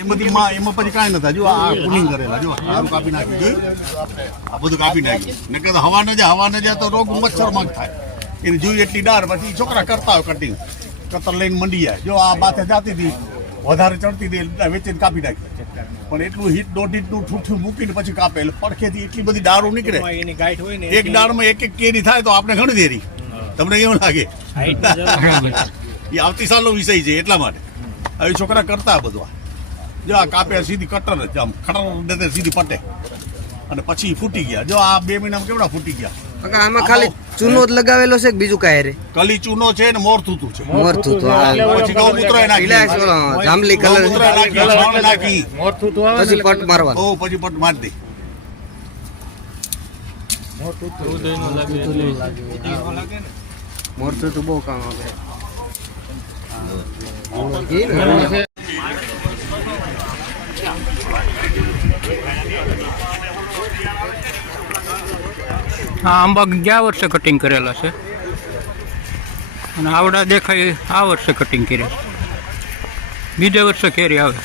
એમાં પછી કાંઈ નથી. જો આ કુલિંગ કરેલા, જો આમ કાપી નાખ્યું, જોયું? આ બધું કાપી નાખ્યું. નકર તો હવા ન જાય તો રોગ મચ્છર મગ થાય. એને જોઈ એટલી ડાર, પછી છોકરા કરતા હોય કટિંગ, કતર લઈને મંડી જાય. જો આ બાથે જાતી હતી, વધારે ચડતી હતી, વેચીને કાપી નાખી. પણ એટલું હીટ 1.5 ઇંચનું ઠૂઠું મૂકીને પછી કાપે, એટલે પડખેથી એટલી બધી ડાળો નીકળે. એક ડાળમાં એક કેરી થાય તો આપણે ઘણી દેરી. તમને એવું લાગે? એ આવતી સાલનો વિષય છે, એટલા માટે હવે છોકરા કરતા બધું. જો આ કાપે સીધી કટર જ આમ ખટર સીધી પટે, અને પછી ફૂટી ગયા. જો આ 2 મહિનામાં કેવડા ફૂટી ગયા. આમાં ખાલી ચૂનો જ લગાવેલો છે કે બીજું કાંઈ રે? કલી ચૂનો છે ને મોર થૂતું છે. મોર થૂતું, પછી ગૌમૂત્ર નાખી, જાંબલી કલર નાખી, પછી પટ મારવા. ઓ પછી પટ મારી દે. મોર થૂતું બહુ કામ આવે. આ આંબા ગયા વર્ષે કટિંગ કરેલા છે, અને આવડા દેખાય આ વર્ષે કટિંગ કર્યા. બીજા વર્ષે કેરી આવે.